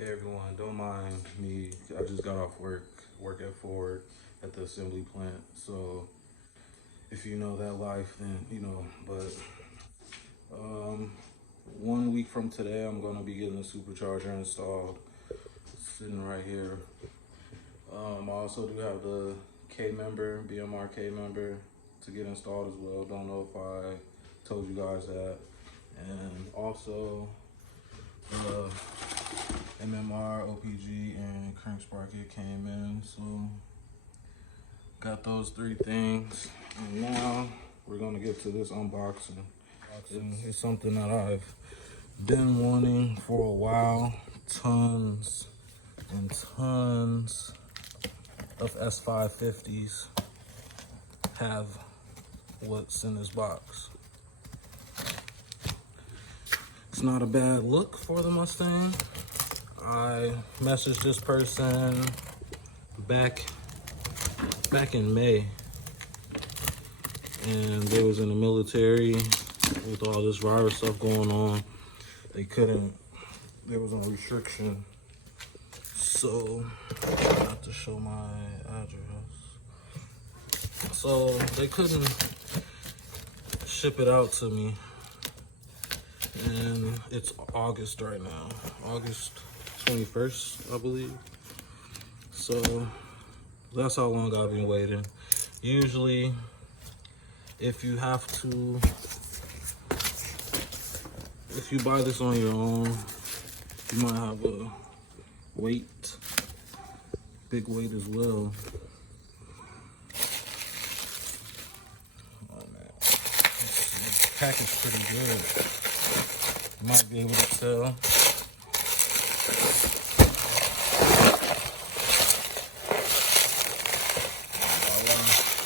Hey everyone, don't mind me. I just got off work at Ford at the assembly plant. So if you know that life, then you know. But 1 week from today, I'm gonna be getting the supercharger installed. Sitting right here. I also do have the K member, BMR member to get installed as well. Don't know if I told you guys that. And also MMR, OPG, and crank sprocket came in. So got those three things. And now we're gonna get to this unboxing. It's something that I've been wanting for a while. Tons and tons of S550s have what's in this box. It's not a bad look for the Mustang. I messaged this person back in May, and they was in the military with all this virus stuff going on. There was a restriction, so I try not to show my address. So they couldn't ship it out to me, and it's August right now, August 21st, I believe. So that's how long I've been waiting. Usually, if you buy this on your own, you might have a big wait as well. Oh man, this package pretty good. You might be able to tell.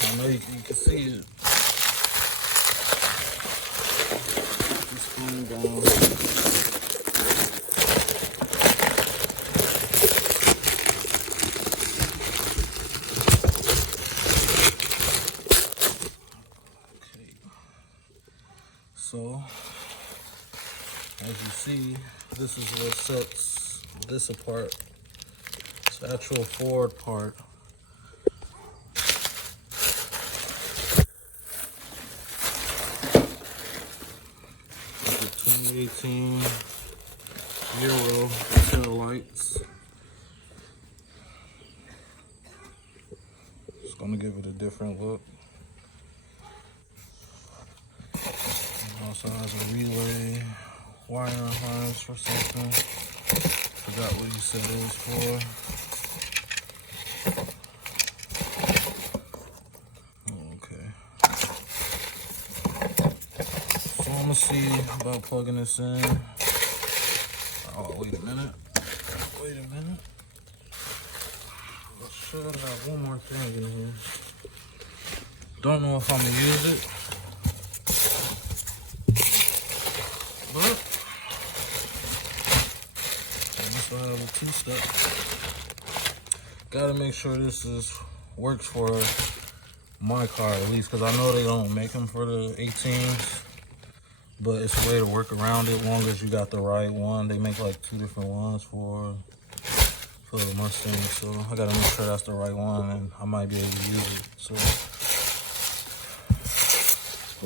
I know you can see it. It's going down. Okay. So, as you see, this is what sets this apart. It's the actual Ford part. 2018 Euro Tailights. Just gonna give it a different look. It also has a relay wire harness for something. Forgot what he said it was for. I'm gonna see about plugging this in. Oh, wait a minute. I should have one more thing in here. Don't know if I'm gonna use it, but I guess I have a two-step. Gotta make sure this works for my car at least, because I know they don't make them for the 18s. But it's a way to work around it, as long as you got the right one. They make like two different ones for the Mustang, so I gotta make sure that's the right one, and I might be able to use it. So,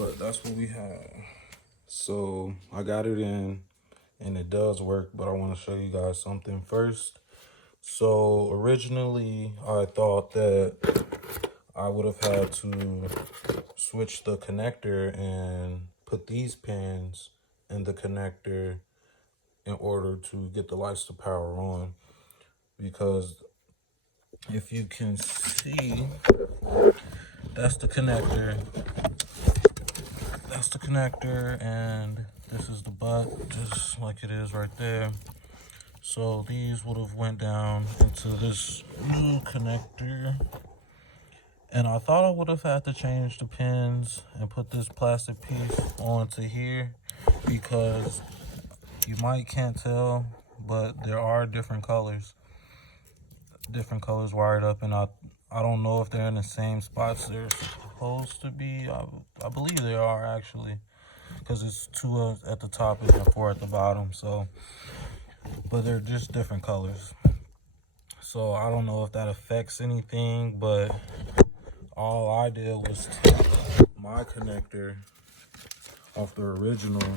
but that's what we have. So I got it in, and it does work. But I want to show you guys something first. So originally, I thought that I would have had to switch the connector and put these pins in the connector in order to get the lights to power on, because if you can see, that's the connector, and this is the butt, just like it is right there. So these would have went down into this new connector. And I thought I would have had to change the pins and put this plastic piece onto here, because you can't tell, but there are different colors wired up, and I don't know if they're in the same spots they're supposed to be. I believe they are, actually, because it's 2 at the top and 4 at the bottom. So but they're just different colors. So I don't know if that affects anything, but all I did was take my connector off the original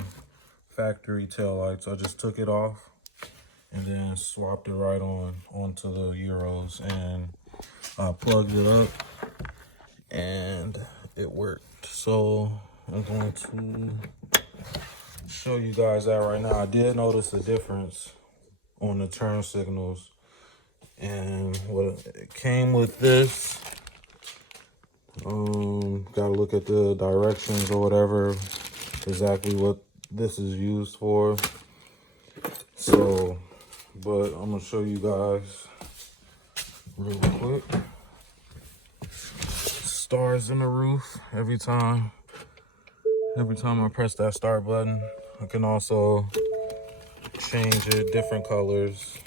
factory taillights. I just took it off and then swapped it right onto the Euros, and I plugged it up and it worked. So I'm going to show you guys that right now. I did notice a difference on the turn signals, and what it came with this. Gotta look at the directions or whatever, exactly what this is used for. So, but I'm gonna show you guys real quick. Stars in the roof every time I press that start button. I can also change it, different colors.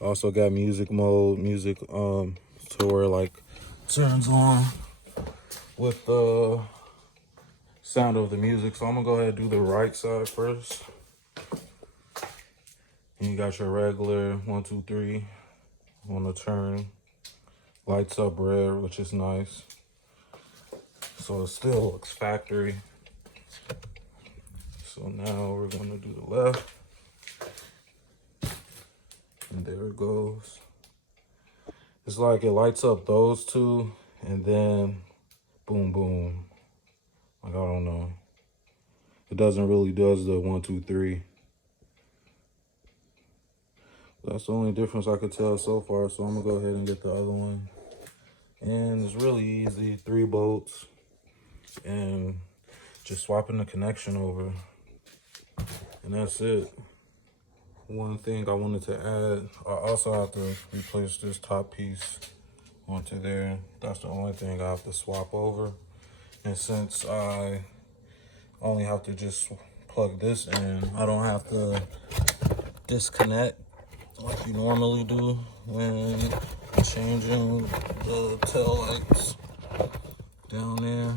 Also got music mode, to where like turns on with the sound of the music. So I'm gonna go ahead and do the right side first. And you got your regular 1, 2, 3 on the turn. Lights up red, which is nice. So it still looks factory. So now we're gonna do the left. And there it goes. It's like it lights up those two and then boom, boom. Like, I don't know. It doesn't really does the 1, 2, 3. That's the only difference I could tell so far. So I'm gonna go ahead and get the other one. And it's really easy, 3 bolts and just swapping the connection over. And that's it. One thing I wanted to add, I also have to replace this top piece onto there. That's the only thing I have to swap over. And since I only have to just plug this in, I don't have to disconnect like you normally do when changing the tail lights down there.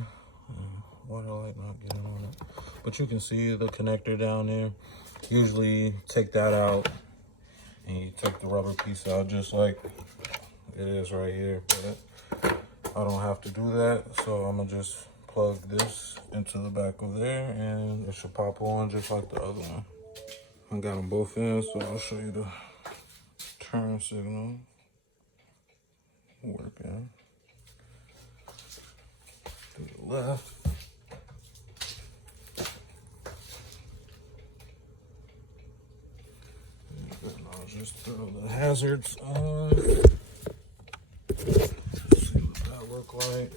Why the light not getting on it? But you can see the connector down there. Usually take that out and you take the rubber piece out just like it is right here, but I don't have to do that. So I'm gonna just plug this into the back of there and it should pop on just like the other one. I got them both in, so I'll show you the turn signal working. To the left. And I'll just throw the hazards on. See what that look like.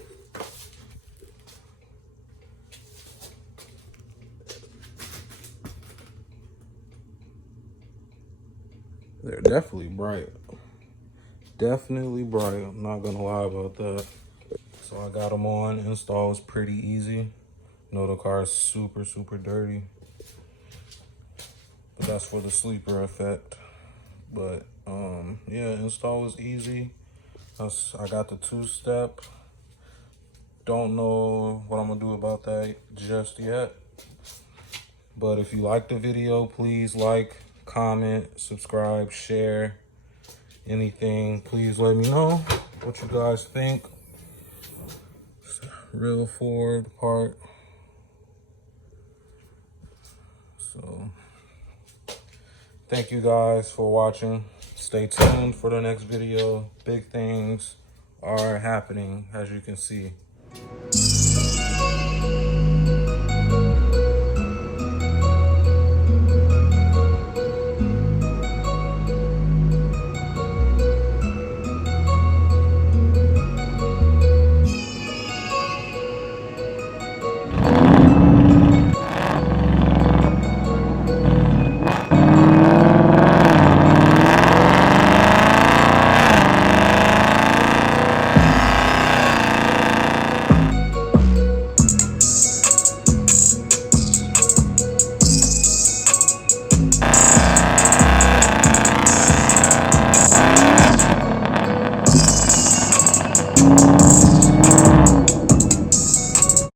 They're definitely bright. Definitely bright. I'm not gonna lie about that. So I got them on. Install is pretty easy. You know, the car is super, super dirty. But that's for the sleeper effect. But yeah, install was easy. I got the 2-step. Don't know what I'm gonna do about that just yet. But if you like the video, please like, comment, subscribe, share, anything. Please let me know what you guys think. Real Ford part. So thank you guys for watching. Stay tuned for the next video. Big things are happening, as you can see.